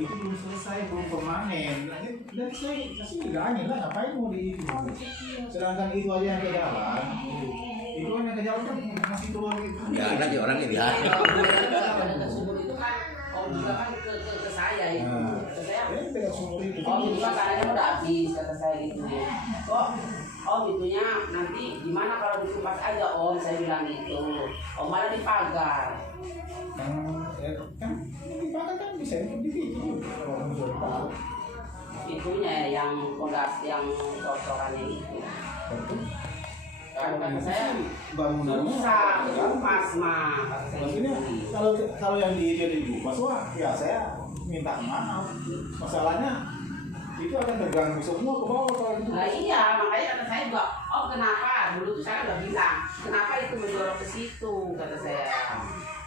itu belum selesai, belum permanen. Dan saya kasih neganya lah, ngapain mau di itu? Sedangkan itu aja yang ke jalan, itu kan yang ke jalan kan masih keluar itu. Ya ada di orang yang lihat. Sumur itu kan, juga kan ke saya itu, ke saya. Dengan sumur itu. Itu kan tanahnya udah habis kata saya gitu. Kok itunya nanti gimana kalau dikupas aja saya bilang gitu. Malah dipagar. Kan dipagar kan bisa dibikin orang jual tahu. Itunya yang pondasi yang cocokannya itu. Kan kata saya bangunan susah, pas mah. maksudnya kalau yang dibuka wah ya saya minta maaf, masalahnya itu akan terganggu semua ke bawah kalau itu. Nah iya, makanya kata saya juga, kenapa dulu tuh saya udah bilang, kenapa itu mendorong ke situ, kata saya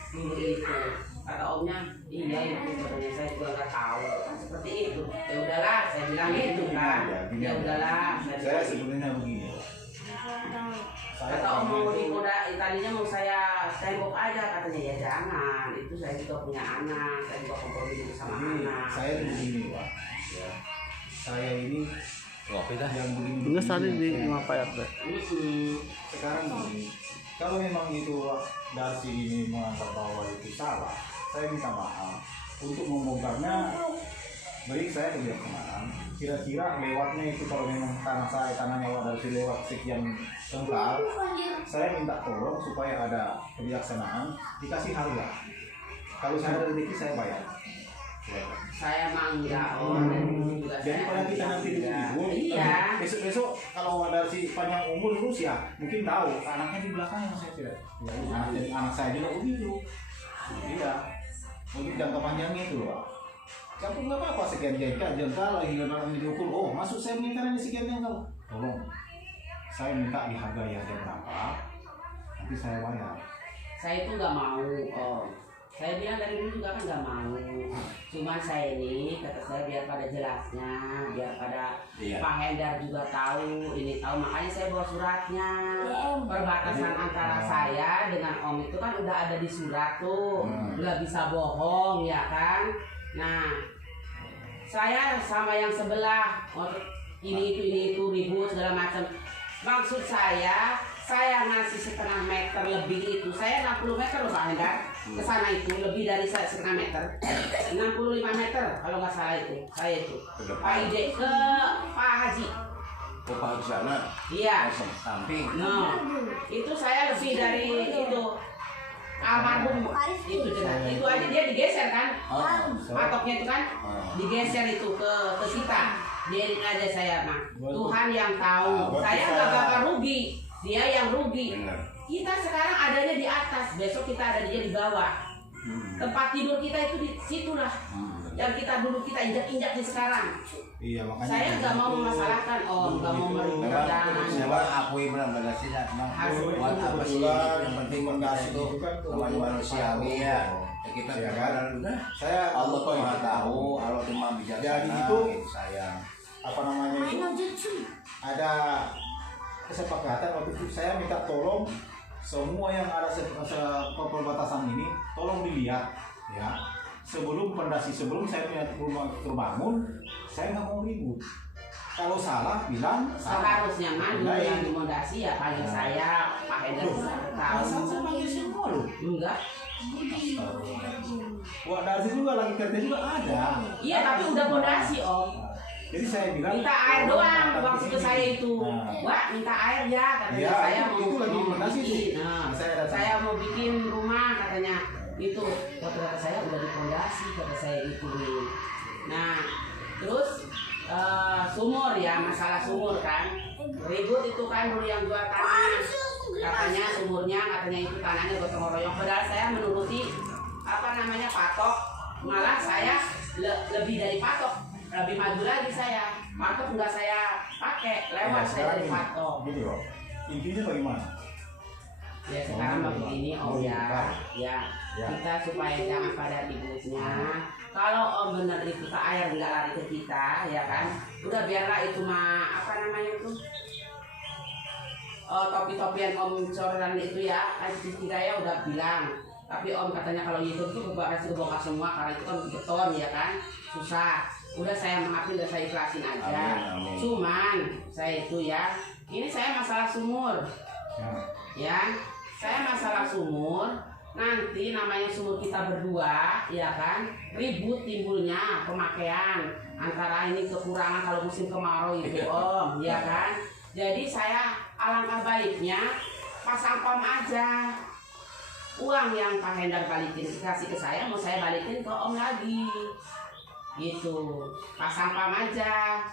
dulu itu. Kata omnya, iya itu katanya, saya juga nggak tahu seperti itu. Ya udahlah, saya bilang gitu kan. Ya udahlah. Saya sebenarnya begini. Kata om mau di Koda Italinya mau saya tembok aja, katanya ya jangan. Itu saya juga punya anak, saya juga kompromi dulu sama anak. Saya tuh begini Pak. Ya. Saya ini yang begini. Enggak tadi di apa ya? Sekarang begini. Kalau memang itu Darsi ini menganggap bahwa itu salah, saya minta maaf untuk membongkarnya. Beri saya kebijaksanaan. Kira-kira lewatnya itu kalau memang tanahnya Darsi lewat sekian tengkar, saya minta tolong supaya ada kebijaksanaan, dikasih harga. Kalau saya ada rezeki saya bayar. Saya mangga Jadi pada kita nanti ribut, iya. besok kalau ada si panjang umur terus ya mungkin tahu anaknya di belakangnya saya tidak. Anak saya juga begitu. Iya. Untuk jangka panjangnya itu loh. Kamu nggak apa-apa sekian jengkal lagi dalam diukur. Oh masuk saya minta ini sekian jengkal. Tolong. Saya minta dihargai aja berapa. Nanti saya bayar. Saya itu nggak mau. Saya bilang dari dulu juga kan nggak mau. Cuma saya ini kata saya biar pada jelasnya, biar pada Pak Hendar juga tahu, ini tahu, makanya saya bawa suratnya. Perbatasan antara saya dengan Om itu kan udah ada di surat tuh, udah bisa bohong ya kan. Nah, saya sama yang sebelah ini itu ribut segala macam. Maksud saya ngasih setengah meter lebih itu, saya 60 meter loh Pak Hendar. Ke sana itu lebih dari setengah meter, 65 meter kalau nggak salah itu, saya itu. Pak Ide ke Pak Haji. Ke Pak Haji sana? Iya. Samping. No, itu saya lebih dari itu. Almarhum itu aja dia digeser kan, patoknya itu kan digeser itu ke kita. Biarin aja saya mah. Tuhan yang tahu. Saya nggak bakal rugi, dia yang rugi. Kita sekarang adanya di atas, besok kita ada dia di bawah. Tempat tidur kita itu di situlah. Yang kita dulu kita injak-injak di sekarang. Iya, makanya saya nggak mau memasalahkan, nggak mau merubah. Saya akui benar-benar sih, buat apa sih? Yang penting mendasih itu namanya manusiawi ya. Kita kan udah. Saya Allah tuh maha tahu, Allah tuh maha bijaksana. Jadi itu sayang. Apa namanya itu? Ada kesepakatan waktu itu saya minta tolong semua yang ada perbatasan ini tolong dilihat ya. Sebelum saya punya rumah terbangun, saya nggak mau ribut. Kalau salah bilang seharusnya kan dulu yang dimodasi ya panggil saya Pak Hendar tahu. Saya panggil semua loh. Enggak. Wah Darsi juga lagi kerja juga ada. Iya tapi udah fondasi Om. Jadi saya bilang minta air doang waktu ke saya itu. Wah minta air ya katanya ya, saya itu lagi fondasi bikin. Saya mau bikin rumah katanya. Itu kata saya udah di fondasi kata saya itu. Nah terus sumur ya, masalah sumur kan ribut itu kan dulu yang jual tanah katanya sumurnya katanya itu tanahnya gotong royong, padahal saya menuruti apa namanya patok, malah saya lebih dari patok, lebih maju lagi saya. Patok nggak saya pakai, lewat saya dari patok. Gitu loh. Intinya bagaimana? Ya sekarang begini Om ya, kita supaya jangan pada ributnya. Kalau Om bener itu ke air nggak lari ke kita, ya kan? Udah biarlah itu mah apa namanya itu? Topi-topian Om Coran itu ya, kita ya udah bilang Tapi Om katanya kalau YouTube tuh kebongkar semua karena itu kan beton ya kan, susah. Udah saya maafin, udah saya ikhlasin aja. Amin. Cuman saya itu ya, ini saya masalah sumur, ya. Saya masalah sumur. Nanti namanya sumur kita berdua, ya kan, ribut timbulnya pemakaian antara ini kekurangan kalau musim kemarau itu Om, ya kan. Jadi saya alangkah baiknya pasang pam aja. Uang yang Pak Hendar balikin kasih ke saya, mau saya balikin ke Om lagi, gitu. Pasang pam aja,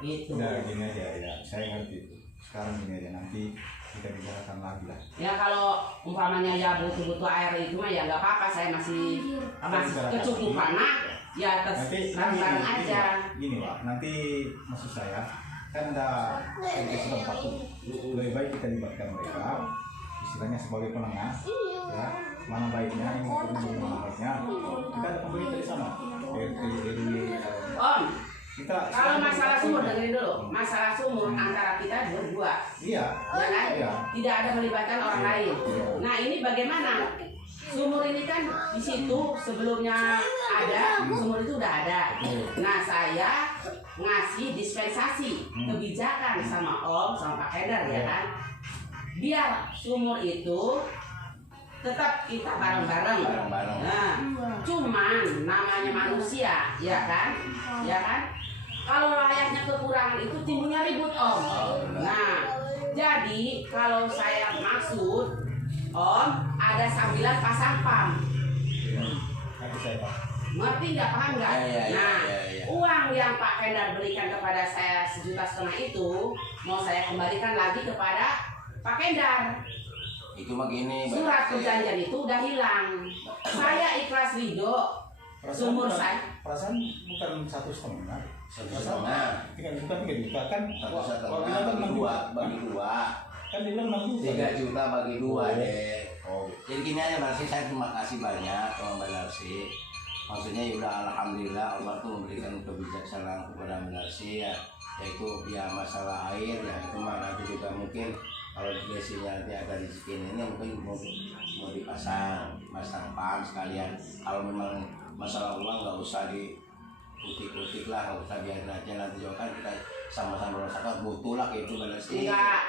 gitu. Nah gini aja ya, saya ngerti itu. Sekarang gini aja, nanti kita bicarakan lagi lah. Ya kalau umpamanya ya butuh air itu mah ya nggak apa-apa, saya masih kecukupan ya bareng aja. Gini Pak, nanti maksud saya kan ada investor tempat tuh, lebih baik kita libatkan mereka, istilahnya sebagai penengah, ya mana baiknya ini mana baiknya, kita ada pemerintah di sana, Om. kita Kalau masalah sumur, dengerin dulu. Masalah sumur antara kita berdua. iya, Ya kan? iya. Tidak ada melibatkan orang lain. Nah, ini bagaimana? Sumur ini kan di situ sebelumnya ada, sumur itu udah ada. Nah, saya ngasih dispensasi kebijakan sama Om, sama Pak Hendar ya kan. Biar sumur itu tetap kita bareng-bareng. Nah, cuman namanya manusia, ya kan? Ya kan? Kalau layaknya kekurangan itu timbulnya ribut Om. Nah, jadi kalau saya maksud Om ada sambilan pasang pam. Nanti saya Pak. Ngerti nggak, paham nggak? Nah, Iya. uang yang Pak Hendar berikan kepada saya 1,5 juta itu mau saya kembalikan lagi kepada Pak Hendar. Itu mah gini. Surat perjanjian itu udah hilang. Saya ikhlas ridho. Sumur saya. Perasaan bukan 1,5. 1,5. Bukan 3 juta kan? Kalau bilang kan bagi dua. Kan dia bilang 6 juta. 3 juta bagi 2 deh. Jadi gini aja Mbak Narsi, saya terima kasih banyak sama Mbak Narsi. Maksudnya ya udah alhamdulillah Allah tuh memberikan kebijaksanaan kepada Mbak Narsi ya, yaitu ya masalah air ya itu mah nanti juga mungkin kalau biasanya nanti ada rezeki ini mungkin mau dipasang pam sekalian. Kalau memang masalah uang nggak usah diutik-utik lah, nggak usah biarin aja, nanti juga kan kita sama-sama merasakan butuh lah gitu Mbak Narsi. Enggak,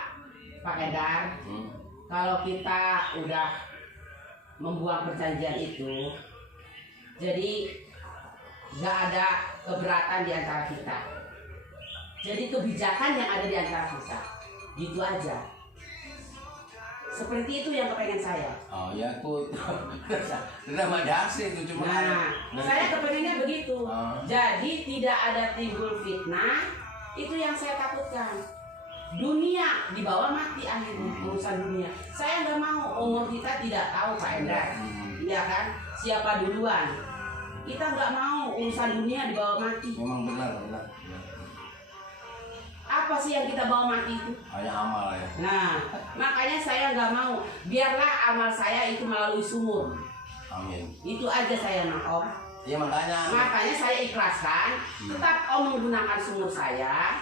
Pak Hendar. Kalau kita udah membuang perjanjian itu, jadi nggak ada keberatan di antara kita. Jadi kebijakan yang ada di antara kita, gitu aja. Seperti itu yang kepengen saya. Oh ya tuh, udah madasi itu cuma. Nah, saya kepengennya begitu. Jadi tidak ada timbul fitnah, itu yang saya takutkan. Dunia dibawa mati akhirnya, urusan dunia. Saya nggak mau, umur kita tidak tahu Pak Hendar, ya kan? Siapa duluan? Kita nggak mau urusan dunia dibawa mati. Memang benar. Apa sih yang kita bawa mati itu? Hanya amal ya. Nah, makanya saya nggak mau. Biarlah amal saya itu melalui sumur. Amin. Itu aja saya mau Om. Ya Makanya saya ikhlaskan. Tetap Om menggunakan sumur saya.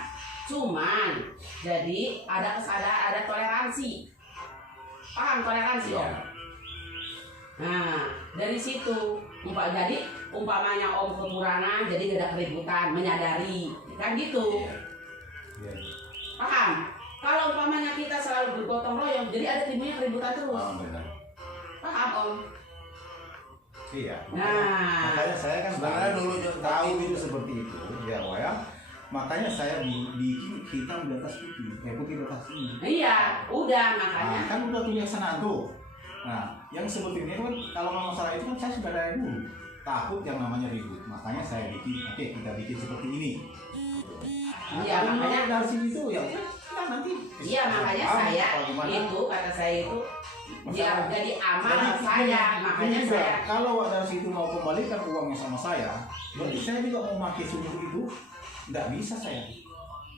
Cuman, jadi ada kesadaran, ada toleransi. Paham toleransi Om? Nah, dari situ. Jadi umpamanya Om kekurangan, jadi gak ada keributan, menyadari. Kan gitu. Paham? Kalau umpamanya kita selalu bergotong royong, jadi ada timbulnya keributan terus. benar. Paham Om? Iya. Nah, Makanya saya kan Sebenarnya dulu tahu itu seperti itu, ya Wak ya. Makanya saya bikin hitam di atas putih, putih di atas ini. iya, udah makanya. Nah, kan udah kebiasaan tuh. Nah, yang seperti ini kan kalau masalah itu kan saya sudah dari dulu takut yang namanya ribut. Makanya saya bikin, oke kita bikin seperti ini. Nah, Iya, makanya dari sini itu ya kita nanti. Iya, makanya saya itu kata saya itu biar jadi amal saya. Makanya juga, saya kalau dari situ mau kembalikan uangnya sama saya, berarti saya juga mau pakai sumur itu. Nggak bisa saya,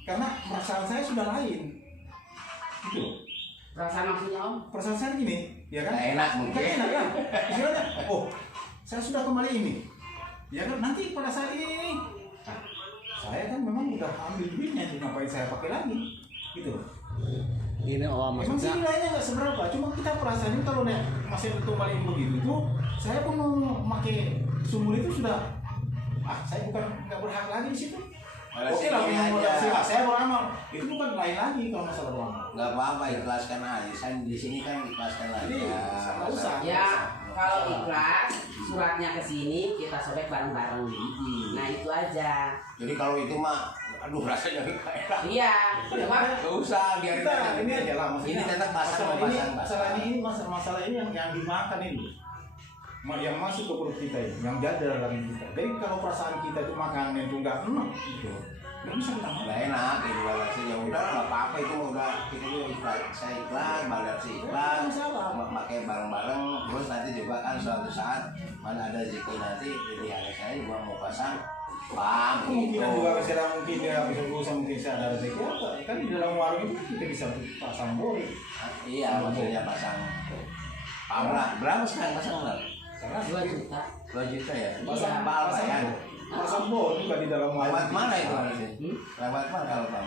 karena perasaan saya sudah lain gitu. perasaan maksudnya Om. Perasaan saya gini, ya kan? Nggak enak mungkin. Nggak enak ya. Istilahnya, oh saya sudah kembali ini, ya kan? Nanti pada saat ini, nah, saya kan memang udah ambil duitnya, ngapain saya pakai lagi, gitu. Ini Emang sih maksudnya nilainya nggak seberapa, cuma kita perasaannya kalau masih kembali begitu tuh, saya pun mau pakai sumur itu sudah, saya bukan nggak berhak lagi di situ. Oke lah, saya beramal, itu bukan lain lagi kalau masalah beramal. Nggak apa-apa, ikhlaskan aja. Saya di sini kan ikhlaskan aja. Nggak usah. Ya, kalau ikhlas suratnya ke sini kita sobek bareng-bareng. Nah itu aja. Jadi kalau itu mah, aduh rasanya nggak enak. Iya, cuma Nggak usah, biar Kita ini aja lah, maksudnya. Ini tetap pasang, masalah ini yang dimakan ini, yang masuk ke perut kita ini, yang ada dalam kita. Jadi kalau perasaan kita itu makanan itu nggak enak, gitu, nggak bisa kita makan. nggak enak gitu sih. Ya udah nggak apa-apa, itu udah kita juga ikhlas. Saya ikhlas, Badar sih ikhlas. Pakai bareng-bareng. Terus nanti juga kan suatu saat mana ada rezeki nanti, jadi ada saya juga mau pasang pam gitu. Kemungkinan juga misalnya mungkin dia bisa berusaha, mungkin saya ada rezeki apa? Kan di dalam warung itu kita bisa pasang bori. Iya, maksudnya pasang pam lah. Berapa sekarang pasang lah? Karena 2 juta. 2 juta ya. pasang Pam lah ya. pasang bori juga di dalam warung. Lewat mana itu harusnya? Hmm? Lewat mana kalau pam?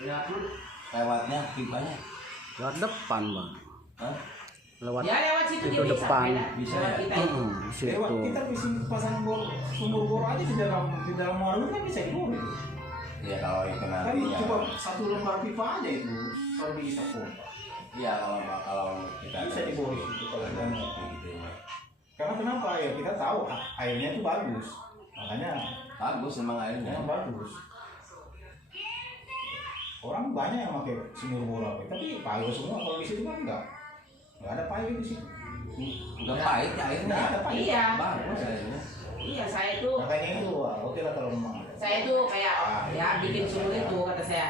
Lewat mana? Lewatnya pipanya. lewat depan bang, Hah? lewat Ya lewat situ itu dia bisa. depan. Bisa Lewat ya? kita itu. Lewat situ. kita bisa pasang sumur bor aja di dalam warung kan bisa dibor itu. Iya kalau itu Kan nanti ya. cuma satu lembar pipa aja itu kalau bisa pompa. Iya kalau kita Bisa dibor itu kalau ada. gitu ya. Karena kenapa ya, kita tahu airnya itu bagus, makanya Bagus emang airnya. memang bagus. Orang banyak yang pakai sumur bor apa, tapi payo semua kalau di situ kan enggak ada payo di situ. Enggak pahit ya airnya. Nggak ada payo. Iya. Bagus airnya. Iya, saya itu Makanya itu oke lah kalau memang. saya itu kayak ya bikin sumur itu kata saya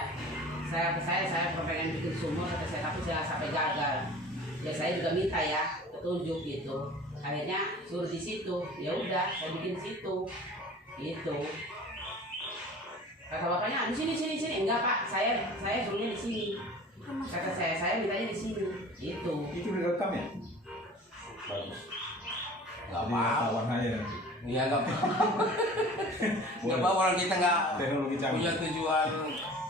pengen bikin sumur kata saya, tapi saya sampai gagal. Ya saya juga minta ya petunjuk gitu. Akhirnya suruh di situ. Ya udah, saya bikin situ. Gitu. Kata bapaknya di sini. Enggak Pak, saya suruhnya di sini. Kata saya mintanya di sini. Gitu. Itu direkam ya? Bagus. Enggak Jadi apa-apa. wartawan aja nanti. Iya enggak apa-apa. Enggak apa-apa orang kita enggak Teknologi canggih. punya tujuan.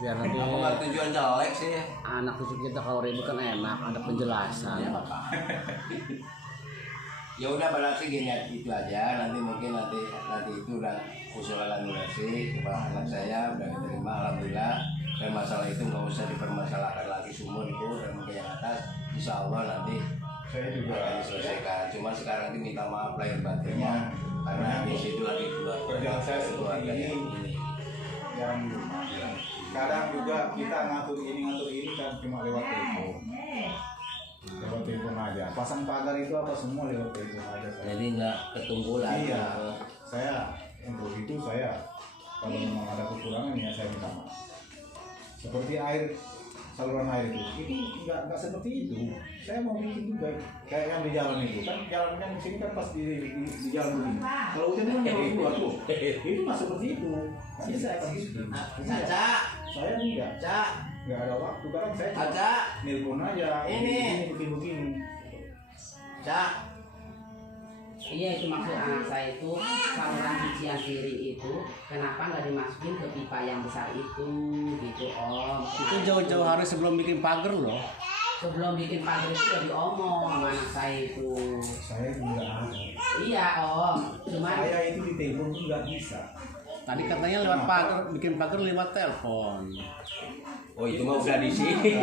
Biar nanti Apa enggak tujuan jelek sih? anak cucu kita kalau ribut kan enak, ada penjelasan. Ya apa? Ya udah berarti gini itu aja. Nanti mungkin nanti itu udah usulan durasi. Anak saya udah diterima alhamdulillah. Dan masalah itu nggak usah dipermasalahkan lagi sumur itu dan mungkin yang atas. Insya Allah nanti Saya juga akan diselesaikan. Cuma sekarang ini minta maaf lahir batinnya karena di situ lagi Kerjaan saya seperti keluarga yang ini. yang kadang juga kita ngatur ini kan cuma lewat telepon aja, pasang pagar itu apa semua lewat telepon aja. Jadi nggak ketunggu lagi. Iya, saya untuk itu saya kalau memang ada kekurangan ya saya minta maaf. Seperti air, saluran air itu nggak seperti itu. Saya mau bikin juga kayak yang di jalan itu kan, jalan yang di sini kan pas di jalan begini. Kalau hujan kan kalau keluar tuh, itu nggak seperti itu. Nanti saya akan bikin. Caca, Saya enggak, Caca, nggak ada waktu. Kadang saya cuma Caca, nelpon aja. Ini. begini. Caca. Iya, itu maksud anak saya itu saluran cucian kiri itu kenapa nggak dimasukin ke pipa yang besar itu gitu Om. Itu jauh-jauh hari sebelum bikin pagar loh. Sebelum bikin pagar itu udah diomong sama anak saya itu. Saya juga ada. Iya Om, cuman Saya itu di telepon tuh nggak bisa. Tadi katanya lewat pagar, bikin pagar lewat telepon. Oh itu mah udah di sini,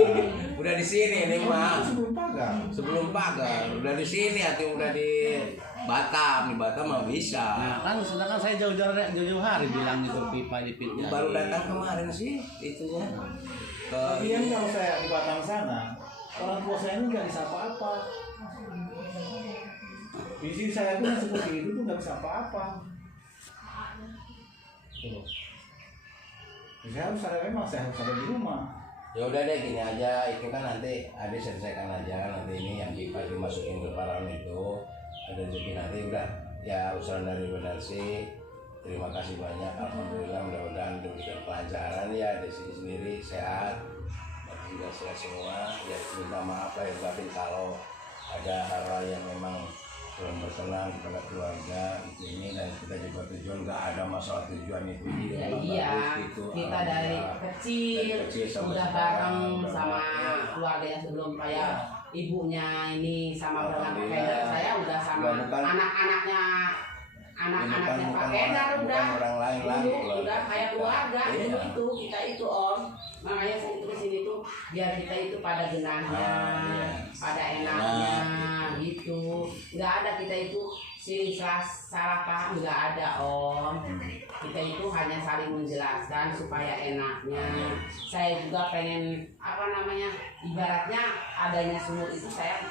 udah di sini ini mah. Sebelum pagar. Sebelum pagar, udah di sini atau udah di Batam mah bisa. Nah kan sedangkan saya jauh-jauh hari bilang itu pipa dipitnya. Baru datang kemarin sih itunya. Kemudian kalau saya di Batam sana, orang tua saya ini nggak bisa apa-apa. Visi saya pun seperti itu tuh nggak bisa apa-apa. Tuh. Saya harus ada, memang saya harus ada di rumah. Ya udah deh gini aja, itu kan nanti Ade selesaikan aja nanti ini yang pipa dimasukin ke paran itu ada rezeki nanti udah ya usulan dari Benarsi. Terima kasih banyak, alhamdulillah mudah-mudahan diberikan pelajaran ya di sini sendiri sehat. Sudah selesai semua, ya minta maaf lahir batin kalau ada hal-hal yang memang kurang berkenan kepada keluarga itu ini, dan kita juga tujuan nggak ada masalah tujuan itu Ya, memang iya, bagus gitu. kita dari Dari kecil sama udah sekarang, bareng udah sama bareng. keluarga yang sebelum kayak ibunya ini sama berangkat Alhamdulillah. Kendar, saya udah sama Bukan- anak-anaknya Pak Kendar udah orang lain lagi dulu keluarga udah kayak kita. keluarga Iya. dulu itu kita itu Om, makanya saya itu kesini tuh biar kita itu pada genahnya, iya. pada enaknya gitu, nggak ada kita itu sih salah paham, nggak ada Om. Kita itu hanya saling menjelaskan supaya enaknya. Saya juga pengen ibaratnya adanya sumur itu saya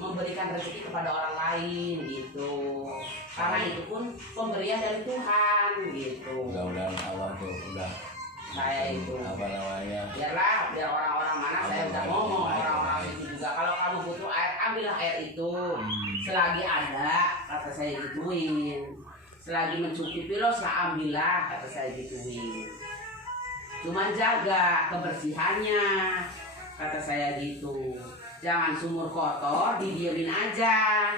memberikan rezeki kepada orang lain gitu. Karena itu pun pemberian dari Tuhan gitu. Mudah-mudahan Allah tuh udah Saya itu biar biar orang-orang mana saya udah ngomong orang-orang itu juga, kalau kamu butuh air ambillah air itu selagi ada, kata saya gituin. Selagi mencukupi lo ambillah, kata saya gituin. Cuman jaga kebersihannya, kata saya gitu. Jangan sumur kotor didiemin aja.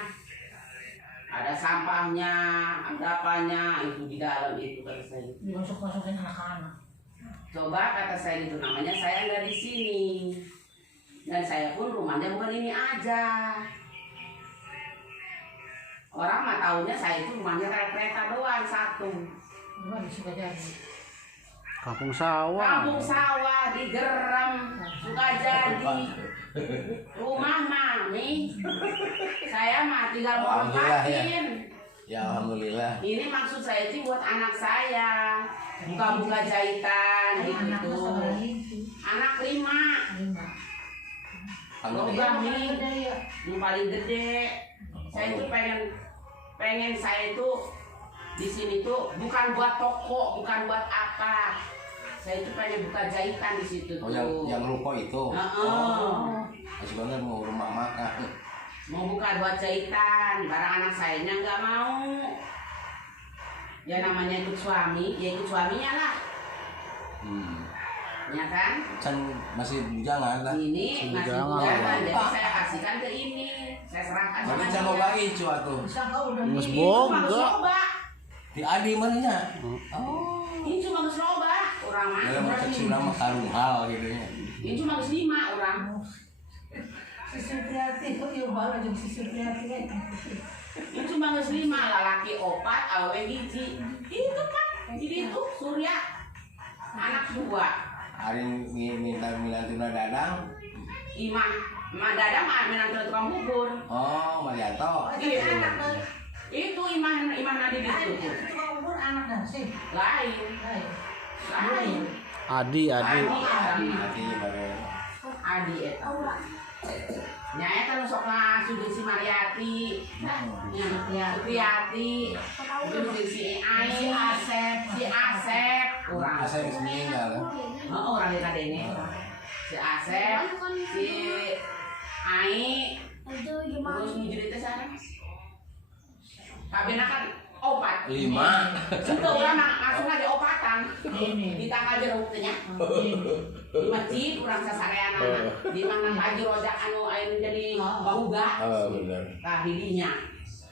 Ada sampahnya, ada apanya itu di dalam itu, kata saya. Dimasuk-masukin anak-anak. Coba, kata saya gitu, namanya saya nggak di sini, dan saya pun rumahnya bukan ini aja. Orang mah taunya saya itu rumahnya kereta doang satu. Gua disuka jadi. Kampung sawah. Kampung sawah digeram suka jadi. Rumah mami. Saya mah tinggal mau Alhamdulillah, ya. nempatin. Ya alhamdulillah. Ini maksud saya itu buat anak saya. Buka-buka jahitan Anaknya gitu. sama itu. Anak 5. 5. Logam nih. Gede ya. Yang paling gede. Saya itu pengen saya itu di sini tuh bukan buat toko, bukan buat apa. Saya itu pengen buka jahitan di situ tuh. Oh yang ruko itu. Sebenarnya mau rumah makan. Mau buka buat jahitan, barang anak saya nggak mau. Ya namanya ikut suami, ya ikut suaminya lah. Ya kan? Kan masih bujangan lah. Ini masih Jangan. bujangan, jadi saya kasihkan ke ini. Saya serahkan Tapi sama can dia. loba icu atuh. Bisa kau udah Mas ini. Bo. Itu mah geus Boga. loba. Di adi mana? Oh, ini cuma geus loba. Orang mah. Dalam kecil nama karung hal gitu nya. Ini cuma geus 5 orang. Si Supriyati kok ieu baru jeung si Supriyati we. Ini cuma geus 5, lalaki 4, awewe hiji. Itu kan, jadi itu Surya anak 2. Hari minta milantuna dadang. Mah Dadang mah minang tukang bubur. Oh, Marianto. Iya. Anak Itu imah Nadi itu. tukang bubur anak dan sih. Lain. Lain. Adi. Adi. Hati baru. Adi eta. Nya eta nu sok ngasudeun si Mariati. Nya Supriyati. Terus si Ai, si Asep, urang. Saya geus meninggal. Oh, orang yang adanya. Si Asep, si Ai, terus mujud itu sana. Kabina kan opat. 5. Itu orang langsung aja opatan. Ini. Di tanggal jeruknya. Di masjid kurang sasarean anak. Di mana Haji Rojak anu anu jadi bahuga. Oh, benar. Nah, didinya.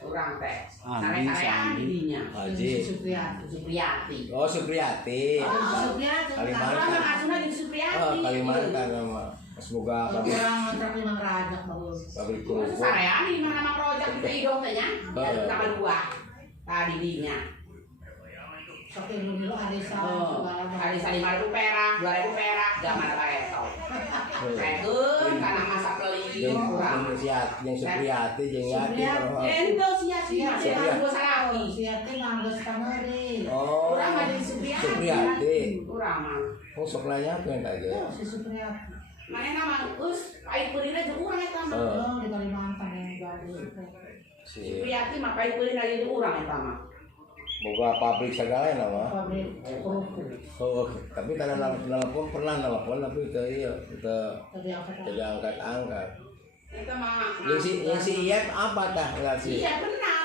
Kurang teh. Andi, Sare-sarean Andi. didinya. Si Supriyati. Supriyati. Oh, Supriyati. Supriyati. Kalimantan. Orang kan asuna di Supriyati. Oh, Kalimantan nama. Semoga kami Orang ngontrak 5 rajak bagus. pabrik Terus kerupuk. sarean di mana nama Rojak kita idong teh nya. Dari tanggal 2. Tadi dinya. Saking dulu Arisa Oh, segala hari 5.000 perak, 2.000 perak, zaman apa ya tau. Rekeun karena masak leuwih kurang. Yang Supriyati jeung Yati. Ento sia-sia masih Supriyati. dua salaki. Siati nganggeus kamari. Oh, Urang mah di Supriyati. Supriyati. Urang mah. Oh, sok nanya apa yang aja? Si Supriyati. Manehna mah geus pai peulina jeung urang eta mah. Oh, di Kalimantan yang baru. Si Supriyati mah pai peulina jeung urang eta mah. boga pabrik segala nama. Pabrik kerupuk. Oh, tapi tanda nelpon pernah nelpon tapi itu iya kita Tadi apa tidak angkat. Eta mah. Yang si Iyep apa dah nggak sih? Iya benar.